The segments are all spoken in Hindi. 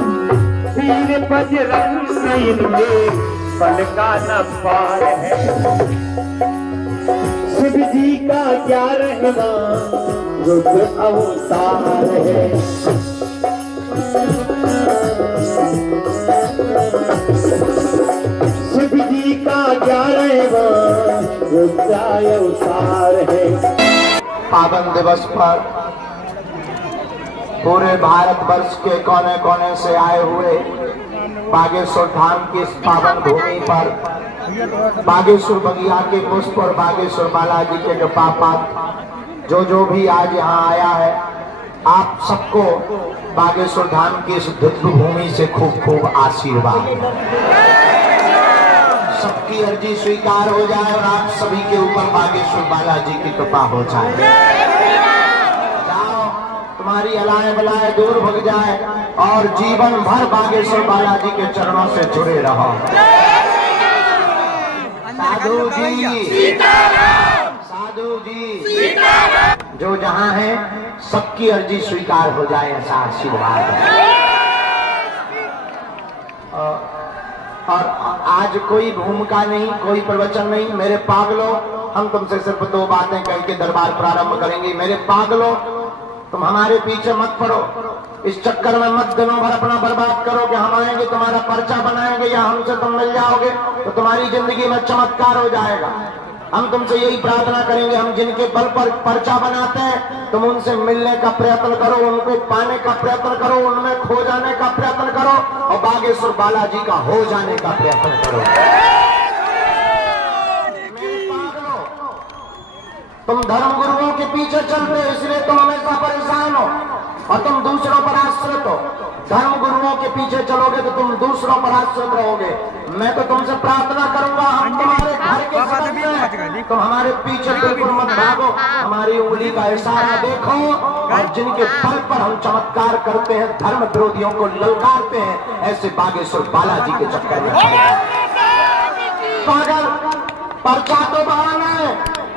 वीर बजरंग इनके बल का न पार है। शिव जी का क्या रहना रुद्र अवतार है। शिव जी का क्या रहना रुद्र अवतार है। पावन दिवस पर पूरे भारतवर्ष के कोने कोने से आए हुए बागेश्वर धाम की इस पावन भूमि पर बागेश्वर बगिया के पुष्प और बागेश्वर बालाजी के जो पापा जो भी आज यहाँ आया है, आप सबको बागेश्वर धाम की इस दिव्य भूमि से खूब खूब आशीर्वाद। सबकी अर्जी स्वीकार हो जाए और आप सभी के ऊपर बागेश्वर बालाजी की कृपा हो जाए। जाओ, तुम्हारी अलाए बलाए दूर भग जाए और जीवन भर बागेश्वर बालाजी के चरणों से जुड़े रहो। साधु जी, साधु जी, जो जहाँ है सबकी अर्जी स्वीकार हो जाए, ऐसा आशीर्वाद है। और आज कोई भूमिका नहीं, कोई प्रवचन नहीं। मेरे पागलों, हम तुमसे सिर्फ दो बातें कह के दरबार प्रारंभ करेंगे। मेरे पागलों, तुम हमारे पीछे मत पड़ो, इस चक्कर में मत दिनों भर अपना बर्बाद करो कि हम आएंगे तुम्हारा पर्चा बनाएंगे या हमसे तुम मिल जाओगे तो तुम्हारी जिंदगी में चमत्कार हो जाएगा। हम तुमसे यही प्रार्थना करेंगे, हम जिनके बल पर पर्चा बनाते हैं तुम उनसे मिलने का प्रयत्न करो, उनको पाने का प्रयत्न करो, उनमें खो जाने का प्रयत्न करो और बागेश्वर बालाजी का हो जाने का प्रयत्न करो। तुम धर्म गुरुओं के पीछे चलते हो इसलिए तुम हमेशा परेशान हो और तुम दूसरों पर आश्रित हो। धर्म गुरुओं के पीछे चलोगे तो तुम दूसरों पर आश्रित रहोगे। मैं तो तुमसे प्रार्थना करूंगा, हम तुम्हारे घर के सदस्य हैं, तुम हमारे पीछे बिल्कुल मत भागो, हमारी उंगली का इशारा देखो और जिनके बल पर हम चमत्कार करते हैं, धर्म विरोधियों को ललकारते हैं, ऐसे बागेश्वर बालाजी के चक्कर में पागल। पर्चा तो बनाना है,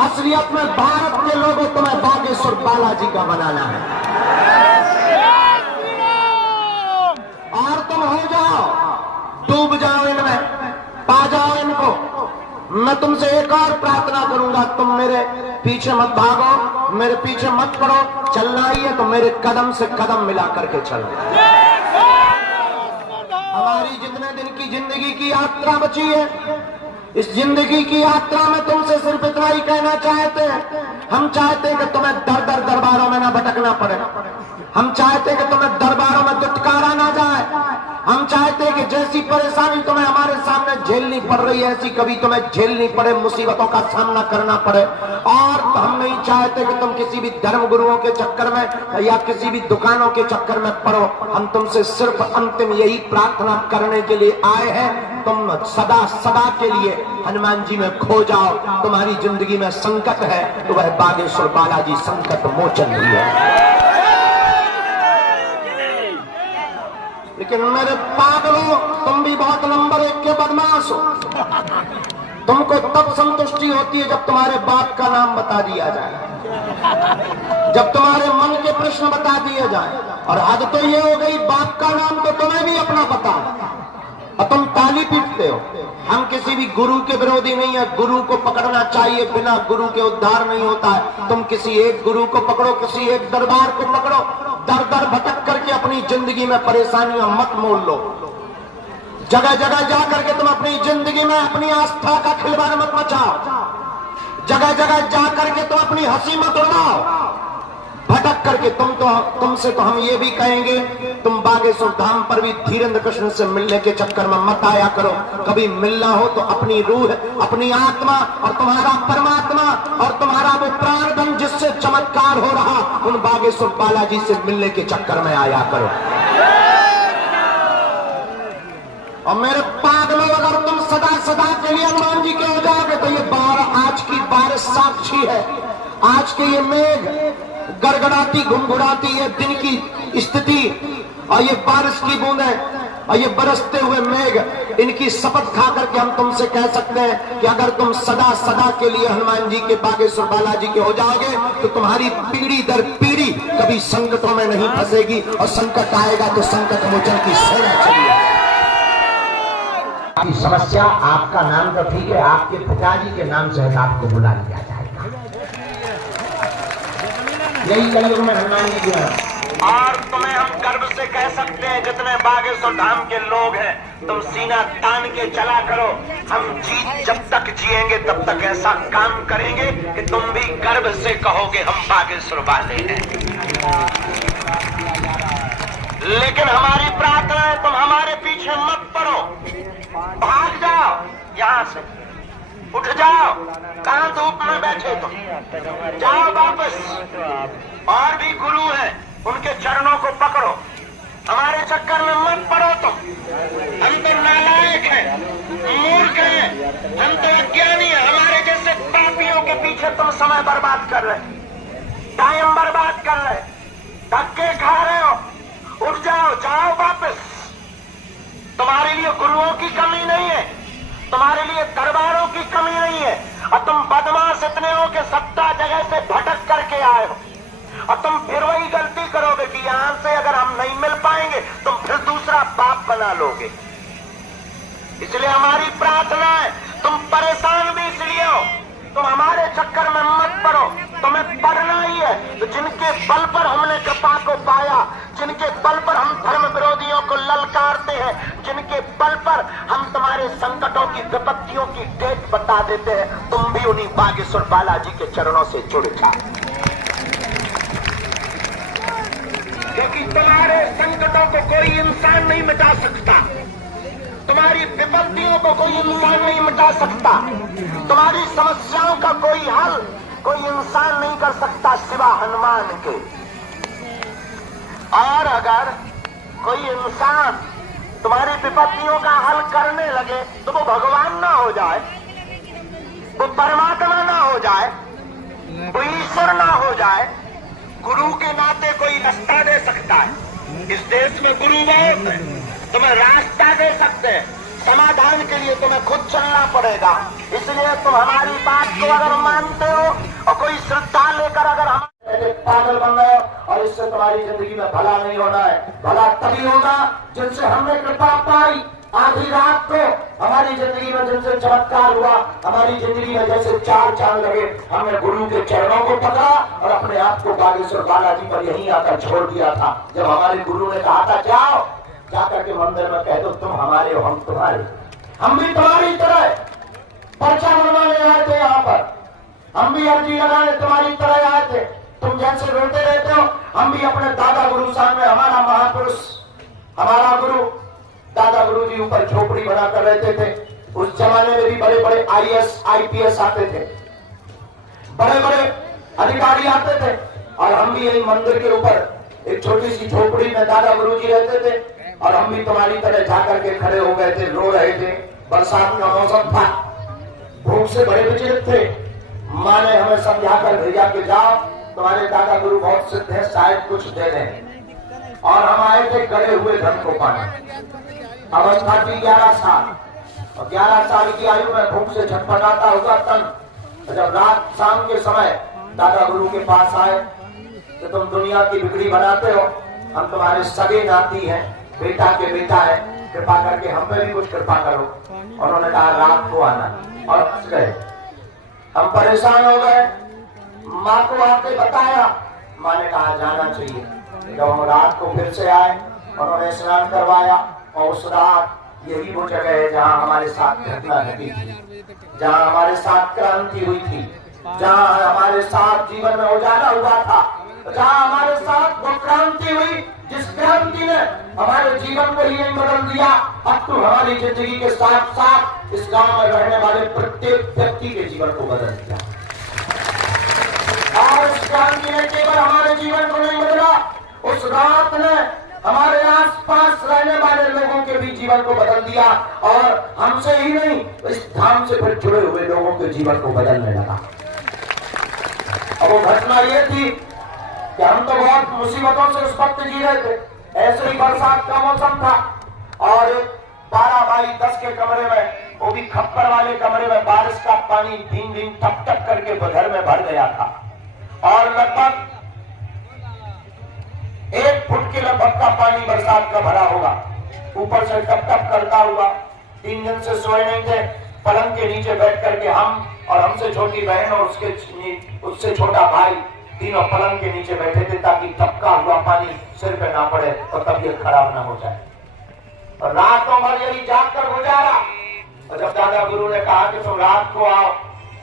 असलियत में भारत के लोगों तुम्हें बागेश्वर बालाजी का बनाना है। और तुम हो जाओ, डूब जाओ इनमें, पा जाओ इनको। मैं तुमसे एक और प्रार्थना करूंगा, तुम मेरे पीछे मत भागो, मेरे पीछे मत पड़ो। चलना ही है तो मेरे कदम से कदम मिला करके चलो। हमारी जितने दिन की जिंदगी की यात्रा बची है, इस जिंदगी की यात्रा में तुमसे सिर्फ इतना ही कहना चाहते हैं, हम चाहते हैं कि तुम्हें दर दर दरबारों में ना भटकना पड़े। हम चाहते हैं कि तुम्हें दरबारों में दुत्कारा ना जाए। हम चाहते हैं कि जैसी परेशानी तुम्हें हमारे सामने झेलनी पड़ रही है ऐसी कभी तुम्हें झेलनी पड़े, मुसीबतों का सामना करना पड़े। और हम नहीं चाहते कि तुम किसी भी धर्म गुरुओं के चक्कर में या किसी भी दुकानों के चक्कर में पड़ो। हम तुमसे सिर्फ अंतिम यही प्रार्थना करने के लिए आए हैं, तुम सदा सदा के लिए हनुमान जी में खो जाओ। तुम्हारी जिंदगी में संकट है तो वह बागेश्वर बालाजी संकट मोचन भी है। लेकिन मेरे पागलों, तुम भी बहुत नंबर एक के बदमाश हो। तुमको तब संतुष्टि होती है जब तुम्हारे बाप का नाम बता दिया जाए, जब तुम्हारे मन के प्रश्न बता दिए जाए। और हद तो ये हो गई, बाप का नाम तो तुम्हें भी अपना पता है और तुम ताली पीटते हो। हम किसी भी गुरु के विरोधी नहीं है, गुरु को पकड़ना चाहिए, बिना गुरु के उद्धार नहीं होता है। तुम किसी एक गुरु को पकड़ो, किसी एक दरबार को पकड़ो, दर दर भटक करके अपनी जिंदगी में परेशानियां मत मोल लो। जगह जगह जा करके तुम अपनी जिंदगी में अपनी आस्था का खिलवाड़ मत मचाओ। जगह जगह जा करके तुम अपनी हंसी मत उड़ाओ। भटक करके तुमसे तो हम ये भी कहेंगे, तुम बागेश्वर धाम पर भी धीरेन्द्र कृष्ण से मिलने के चक्कर में मत आया करो। कभी मिलना हो तो अपनी रूह, अपनी आत्मा और तुम्हारा परमात्मा और तुम्हारा वो प्राणधन जिससे चमत्कार हो रहा, उन बागेश्वर बालाजी से मिलने के चक्कर में आया करो। और मेरे पागलों, अगर तुम सदा सदा के लिए हनुमान जी के हो जाओगे तो ये आज की बारिश साक्षी है। आज के ये मेघ गड़गड़ाती घुमघुड़ाती है दिन की स्थिति और ये बारिश की बूंदें और ये बरसते हुए मेघ, इनकी शपथ खा करके हम तुमसे कह सकते हैं कि अगर तुम सदा सदा के लिए हनुमान जी के, बागेश्वर बालाजी के हो जाओगे तो तुम्हारी पीढ़ी दर पीढ़ी कभी संकटों में नहीं फंसेगी, और संकट आएगा तो संकट मोचन की सेना चली आपकी समस्या, आपका नाम तो ठीक है, आपके पिताजी के नाम से आपको बुला लिया जाएगा। यही कलयुग में हनुमान जी की। और तुम्हें हम गर्व से कह सकते हैं, जितने बागेश्वर धाम के लोग हैं, तुम सीना तान के चला करो। हम जब तक जिएंगे तब तक ऐसा काम करेंगे कि तुम भी गर्व से कहोगे हम बागेश्वर वाले हैं। लेकिन हमारी प्रार्थना है तुम हमारे पीछे मत पड़ो, भाग जाओ यहाँ से, उठ जाओ। कहां धूप में बैठे तुम, जाओ वापस। और भी गुरु हैं, उनके चरणों को पकड़ो, हमारे चक्कर में मत पड़ो तुम। हम तो नालायक हैं, मूर्ख हैं, हम तो अज्ञानी हैं। हमारे जैसे पापियों के पीछे तुम समय बर्बाद कर रहे, टाइम बर्बाद कर रहे, धक्के खा रहे हो। उठ जाओ, जाओ वापस। तुम्हारे लिए गुरुओं की कमी नहीं है, तुम्हारे लिए दरबारों की कमी नहीं है, और तुम बदमाश इतने हो कि 70 जगह से भटक करके आए हो, और तुम फिर वही गलती करोगे कि यहां से अगर हम नहीं मिल पाएंगे तुम फिर दूसरा बाप बना लोगे। इसलिए हमारी प्रार्थना है, तुम परेशान भी इसलिए हो, तुम हमारे चक्कर में मत पड़ो, तुम्हें पढ़ना ही है। तो जिनके बल पर हमने कृपा को पाया, जिनके बल पर हम धर्म विरोधियों को ललकारते हैं, जिनके बल पर हम तुम्हारे संकटों की, विपत्तियों की डेट बता देते हैं, तुम भी उन्हीं बागेश्वर बालाजी के चरणों से जुड़ जाओ। क्योंकि तुम्हारे संकटों को कोई इंसान नहीं मिटा सकता, तुम्हारी विपत्तियों को कोई इंसान नहीं मिटा सकता, तुम्हारी समस्याओं का कोई हल कोई इंसान नहीं कर सकता सिवा हनुमान के। और अगर कोई इंसान तुम्हारी विपत्तियों का हल करने लगे तो वो भगवान ना हो जाए, वो परमात्मा ना हो जाए, वो ईश्वर ना हो जाए, गुरु के नाते कोई रास्ता दे सकता है। इस देश में गुरु बहुत है, तुम्हें रास्ता दे सकते हैं, समाधान के लिए तुम्हें खुद चलना पड़ेगा। इसलिए तुम हमारी बात को अगर मानते हो और कोई श्रद्धा लेकर अगर हम पागल बन गए और इससे तुम्हारी जिंदगी में भला नहीं होना है। भला तभी होगा जिनसे हमने कृपा पाई, आधी रात को हमारी जिंदगी में जिनसे चमत्कार हुआ, हमारी जिंदगी में जैसे चार चांद लगे, हमने गुरु के चरणों को पकड़ा और अपने आप को बागेश्वर बालाजी पर यहीं आकर छोड़ दिया था। जब हमारे गुरु ने कहा था जाओ, जाकर के मंदिर में कह दो तुम हमारे हो, हम तुम्हारे, हम भी तुम्हारी तरह पर्चा बनवाने आए थे यहाँ पर, हम भी अर्जी लगाने तुम्हारी तरह आए थे। तुम जैसे रोते रहते हो, हम भी अपने दादा गुरु सामने, हमारा महापुरुष, हमारा गुरु दादा गुरु जी ऊपर झोपड़ी बना कर रहते थे। उस जमाने में भी बड़े बड़े IAS IPS आते थे, बड़े बड़े अधिकारी आते थे, और हम भी यही मंदिर के ऊपर एक छोटी सी झोपड़ी में दादा गुरु जी रहते थे, और हम भी तुम्हारी तरह जाकर के खड़े हो गए थे, रो रहे थे। बरसात का मौसम था, भूख से बड़े विचलित थे। माँ ने हमें समझा कर भेजा कि जाओ, तुम्हारे दादा गुरु बहुत सिद्ध है, शायद कुछ दे दें। और हम आए थे गड़े हुए धन को पाने। अवस्था थी 11 साल, और 11 साल की आयु में भूख से छटपटाता हुआ तन जब रात शाम के समय दादा गुरु के पास आए कि तुम दुनिया की बिगड़ी बनाते हो, हम तुम्हारे सगे नाती हैं, बेटा के बेटा है, कृपा करके हम पे भी कुछ कृपा करो। उन्होंने कहा रात को आना, और हंस गए। हम परेशान हो गए, माँ को आके बताया, माँ ने कहा जाना चाहिए। जब हम रात को फिर से आए, उन्होंने स्नान करवाया, और उस रात यही वो जगह है जहाँ हमारे साथ घटना घटी थी, जहाँ हमारे साथ क्रांति हुई थी, जहाँ हमारे साथ जीवन में उजाला हुआ था, जहाँ हमारे साथ वो क्रांति हुई जिस क्रांति ने हमारे जीवन को ही नहीं बदल दिया, अब तो हमारी जिंदगी के साथ साथ इस गांव में रहने वाले प्रत्येक व्यक्ति के जीवन को बदल दिया। और उस क्रांति ने केवल हमारे जीवन को नहीं बदला, उस रात ने हमारे आसपास रहने वाले लोगों के भी जीवन को बदल दिया, और हमसे ही नहीं, इस धाम से फिर जुड़े हुए लोगों के जीवन को बदलने लगा। अब वो घटना ये थी कि हम तो बहुत मुसीबतों से उस वक्त जी रहे थे। ऐसे ही बरसात का मौसम था, और 12x10 के कमरे में, वो भी खप्पर वाले कमरे में बारिश का पानी दिन दिन टप टप करके घर में भर गया था और लगभग 1 फुट के लगभग का पानी बरसात का भरा होगा। ऊपर से टप टप करता हुआ 3 दिन से सोए नहीं थे। पलंग के नीचे बैठ करके हम और हमसे छोटी बहन और उससे छोटा भाई तीनों पलंग के नीचे बैठे थे ताकि टपका हुआ पानी सिर पे ना पड़े और तबीयत खराब ना हो जाए। और रातों भर यही जाग कर गुजारा। और जब दादा गुरु ने कहा कि तुम रात को आओ,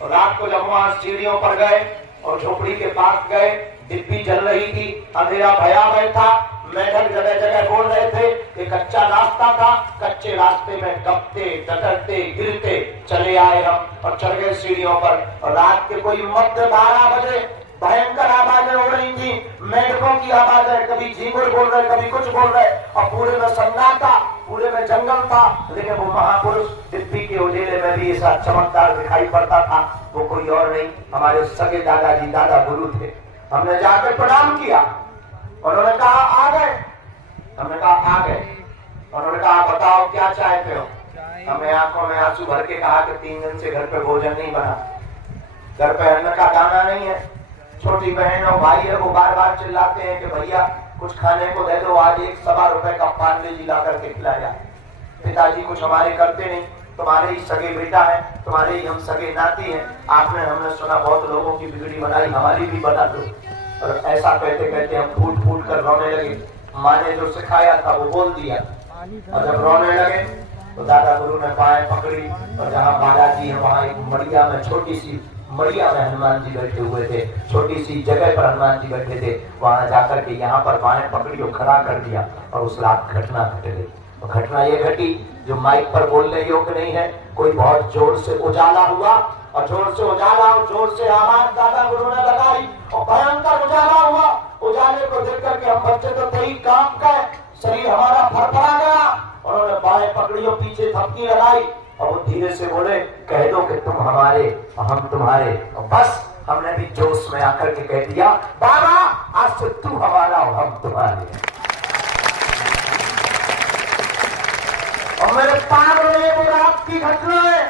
तो रात को जब वहां सीढ़ियों पर गए और झोपड़ी के पास गए, डिब्बी जल रही थी, अंधेरा भयावह था, मेढक जगह जगह बोल रहे थे। एक कच्चा रास्ता था, कच्चे रास्ते में दबते डटकते गिरते चले आए हम और चढ़ गए सीढ़ियों पर। और रात के कोई मध्य 12 बजे भयंकर आवाजें हो रही थी, मेढकों की आवाजें, कभी झींगुर बोल रहे, कभी कुछ बोल रहे और पूरे में सन्नाटा, पूरे में जंगल था। लेकिन वो महापुरुष डिब्बी के उजेले में भी ऐसा चमकदार दिखाई पड़ता था। वो कोई और नहीं, हमारे सगे दादाजी दादा गुरु थे। हमने जाकर प्रणाम किया, उन्होंने कहा आ गए। हमने कहा आ गए। उन्होंने कहा बताओ क्या चाहते हो। हमने आंखों में आंसू भर के कहा कि 3 दिन से घर पे भोजन नहीं बना, घर पे अन्न का दाना नहीं है। छोटी बहन और भाई है, वो बार बार चिल्लाते हैं कि भैया कुछ खाने को दे दो, आज 1.25 रुपए का पार्ले जी ला करके खिलाया। पिताजी कुछ हमारे करते नहीं, तुम्हारे ही सगे बेटा है, तुम्हारे ही हम सगे नाती हैं। आपने हमने सुना बहुत लोगों की बिगड़ी बनाई, हमारी भी बना दो। और ऐसा कहते कहते हम फूट फूट कर रोने लगे। माँ ने जो सिखाया था वो बोल दिया। और जब रोने लगे तो दादा गुरु ने बाएं पकड़ी और जहाँ बालाजी है वहां एक मड़िया में, छोटी सी मड़िया में हनुमान जी बैठे हुए थे, छोटी सी जगह पर हनुमान जी बैठे थे। वहां जाकर के यहाँ पर बाएं पकड़ी और खड़ा कर दिया और उस रात घटना घट गई। और घटना ये घटी जो माइक पर बोलने योग्य नहीं है। कोई बहुत जोर से उजाला हुआ और जोर से उजाला और जोर से आवाज दादा गुरु ने लगाई और भयंकर उजाला हुआ। उजाले को देख करके हम बच्चे तो कई कांप गए, शरीर हमारा फरफरा गया। उन्होंने बाएं पकड़ी और पीछे थपकी लगाई और वो धीरे से बोले कह दो कि तुम हमारे हम तुम्हारे। और बस हमने भी जोश में आकर के कह दिया बाबा आज से तू हमारा और हम तुम्हारे। और मेरे पार में वो रात की घटना है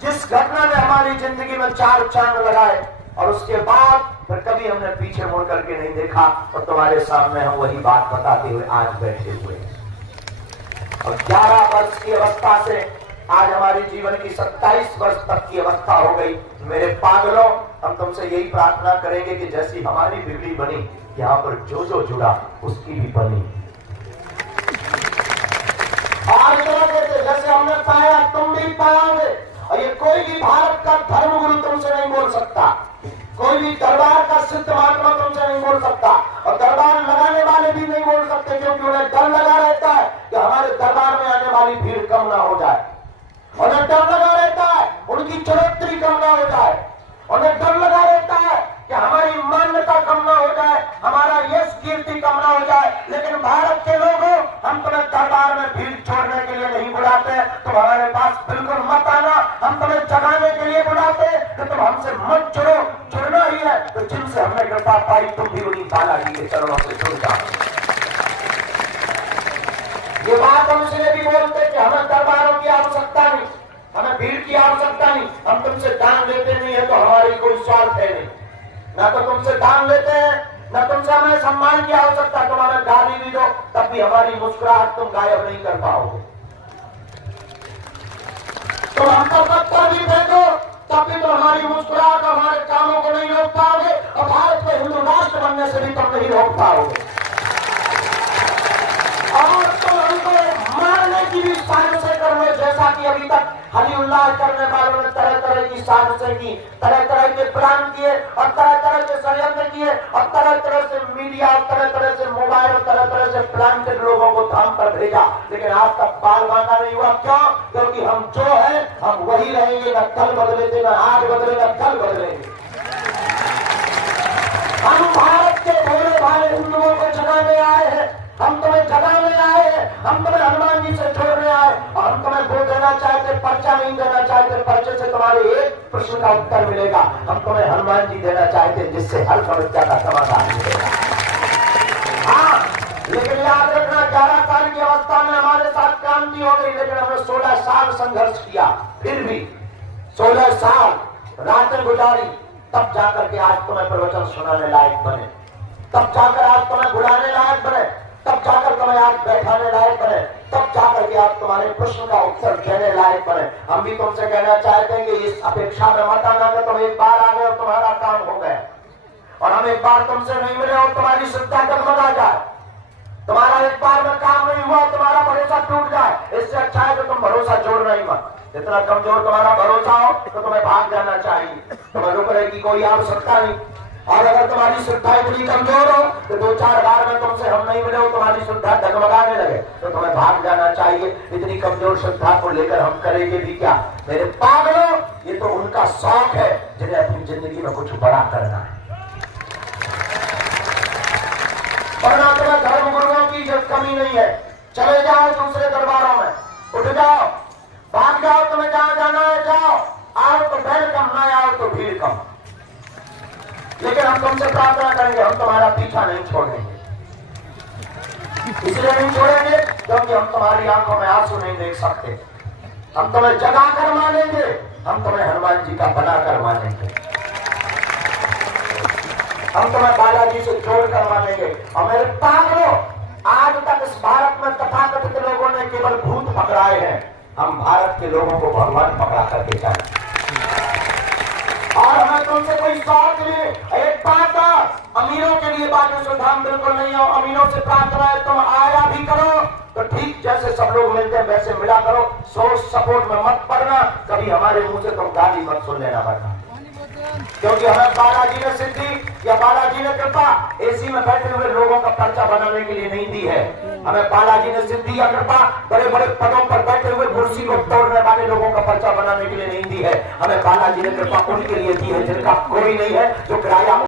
जिस घटना ने हमारी जिंदगी में 4 चांद लगाए। और उसके बाद फिर कभी हमने पीछे मुड़ करके नहीं देखा। और तुम्हारे सामने हम वही बात बताते हुए आज बैठे हुए हैं। और 11 वर्ष की अवस्था से आज हमारे जीवन की 27 वर्ष तक की अवस्था हो गई। मेरे पागलों, हम तुमसे यही प्रार्थना करेंगे कि जैसी हमारी बिगड़ी बनी, यहाँ पर जो जो जुड़ा उसकी भी बनी। और जैसे हमने पाया तुम भी पाओगे। और ये कोई भी भारत का धर्म गुरु तुमसे नहीं बोल सकता, कोई भी दरबार का सिद्ध महात्मा तुमसे नहीं बोल सकता। और दरबार लगाने वाले भी नहीं बोल सकते, क्योंकि उन्हें डर लगा रहता है कि हमारे दरबार में आने वाली भीड़ कम ना हो जाए। उन्हें डर लगा रहता है उनकी चरित्र कम ना हो जाए। उन्हें डर लगा रहता है कि हमारी मान्यता कम ना हो जाए, हमारा यश कीर्ति कम ना हो जाए। लेकिन भारत के लोगों, हम तुम्हें दरबार में भीड़ छोड़ने के लिए नहीं बुलाते, तुम हमारे पास बिल्कुल मत आना। हम तुम्हें जगाने के लिए बुलाते कि तुम हमसे मत जुड़ो। जुड़ना ही है तो जिनसे हमने कृपा पाई तुम भी उन्हीं बालाजी के चरणों से जुड़ जाओ। ये बात हम इसलिए भी बोलते कि हमें दरबारों की आवश्यकता नहीं, हमें भीड़ की आवश्यकता नहीं। हम तुमसे दान लेते नहीं है तो हमारी कोई स्वार्थ है नहीं। ना तो तुमसे दान लेते हैं, ना तुमसे हमें सम्मान की आवश्यकता। तुम हमें गाली भी दो तब भी हमारी मुस्कुराहट तुम गायब नहीं कर पाओगे। तुम हम पर पत्थर भी फेंको तब भी तुम हमारी मुस्कुराहट और हमारे कामों को नहीं रोक पाओगे। और भारत में हिंदू राष्ट्र बनने से भी तुम नहीं रोक पाओगे। और तुम हमको मारने की भी साजिशें कर रहे, जैसा कि अभी तक हली उल्लाह करने वालों ने तरह तरह की साजिशें की, तरह तरह के प्लान किए और तरह तरह के षड्यंत्र किए और तरह तरह से मीडिया और तरह तरह से मोबाइल और तरह तरह से प्लांटेड लोगों को थाम पर भेजा। लेकिन आज तक बाल बांधा नहीं हुआ। क्यों? क्योंकि हम जो है हम वही रहेंगे, न कल बदले थे, न आज बदले, न कल बदलेंगे। हम भारत के भोले भाले हिंदुओं को जगाने आए हैं, हम तुम्हें जगाने आए हैं, हम तुम्हें हनुमान जी से जोड़ने आए। और हम तुम्हें वोट देना चाहते, पर्चा नहीं देना चाहते, पर्चे से तुम्हारे एक प्रश्न का उत्तर मिलेगा। हम तुम्हें हनुमान जी देना चाहते जिससे हर समस्या का समाधान मिलेगा। हाँ, लेकिन याद रखना 11 साल की अवस्था में हमारे साथ काम शांति हो गई, लेकिन हमने 16 साल संघर्ष किया, फिर भी 16 साल रातें गुजारी, तब जाकर के आज तुम्हें प्रवचन सुनाने लायक बने, तब जाकर आज तुम्हें बुलाने लायक बने, तब जाकर तुम्हें आज बैठाने लायक बने, तब जाकर के आज तुम्हारे प्रश्न का उत्तर देने लायक बने। हम भी तुमसे कहना चाहते हैं कि इस अपेक्षा में मत आना कि तुम एक बार आ गए और तुम्हारा काम हो गया, और हम एक बार तुमसे नहीं मिले और तुम्हारी श्रद्धा डगमगा जाए, तुम्हारा एक बार में काम नहीं हुआ, तुम्हारा भरोसा टूट जाए। इससे अच्छा है कि तुम भरोसा जोड़ना ही मत। इतना कमजोर तुम्हारा भरोसा हो तो तुम्हें भाग जाना चाहिए, तुम्हें रुकने की कोई आवश्यकता नहीं। और अगर तुम्हारी श्रद्धा इतनी कमजोर हो तो 2-4 बार में तुमसे हम नहीं मिले हो, तुम्हारी श्रद्धा डगमगाने लगे तो तुम्हें भाग जाना चाहिए। इतनी कमजोर श्रद्धा को लेकर हम करेंगे भी क्या? मेरे पागलों, ये तो उनका शौक है जिन्हें अपनी जिंदगी में कुछ बड़ा करना है। और ना तुम्हें धर्म गुरुओं की जब कमी नहीं है, चले जाओ दूसरे दरबारों में, उठ जाओ, भाग जाओ, तुम्हें जहां जाना है जाओ, आओ तो बैल कम, ना आओ तो भीड़ कम। लेकिन हम तुमसे प्रार्थना करेंगे, हम तुम्हारा पीछा नहीं छोड़ेंगे। इसलिए नहीं छोड़ेंगे क्योंकि हम तुम्हारी आंखों में आंसू नहीं देख सकते। हम तुम्हें जगा कर मानेंगे, हम तुम्हें हनुमान जी का बनाकर मानेंगे, हम तुम्हें बालाजी से जोड़कर मानेंगे। और मेरे पागलों, आज तक इस भारत में तथाकथित लोगों ने केवल भूत पकड़ाए हैं, हम भारत के लोगों को भगवान पकड़ा करके जाए। और हमें तुमसे कोई शौक नहीं। एक बात, अमीरों के लिए बातें सुधाम बिल्कुल नहीं हो। अमीरों से प्रार्थना है तुम आया भी करो तो ठीक जैसे सब लोग मिलते हैं वैसे मिला करो, सोर्स सपोर्ट में मत पड़ना, कभी हमारे मुंह से तुम गाली मत सुन लेना वरना। क्योंकि हमें बालाजी ने सिद्धि या बालाजी ने कृपा एसी में बैठे हुए लोगों का पर्चा बनाने के लिए नहीं दी है। हमें बालाजी ने सिद्धि या कृपा बड़े बड़े पदों पर बैठे हुए कुर्सी को तोड़ने वाले लोगों का पर्चा बनाने के लिए नहीं दी है। हमें बालाजी ने कृपा उनके लिए दी है जिनका कोई नहीं है, जो किराया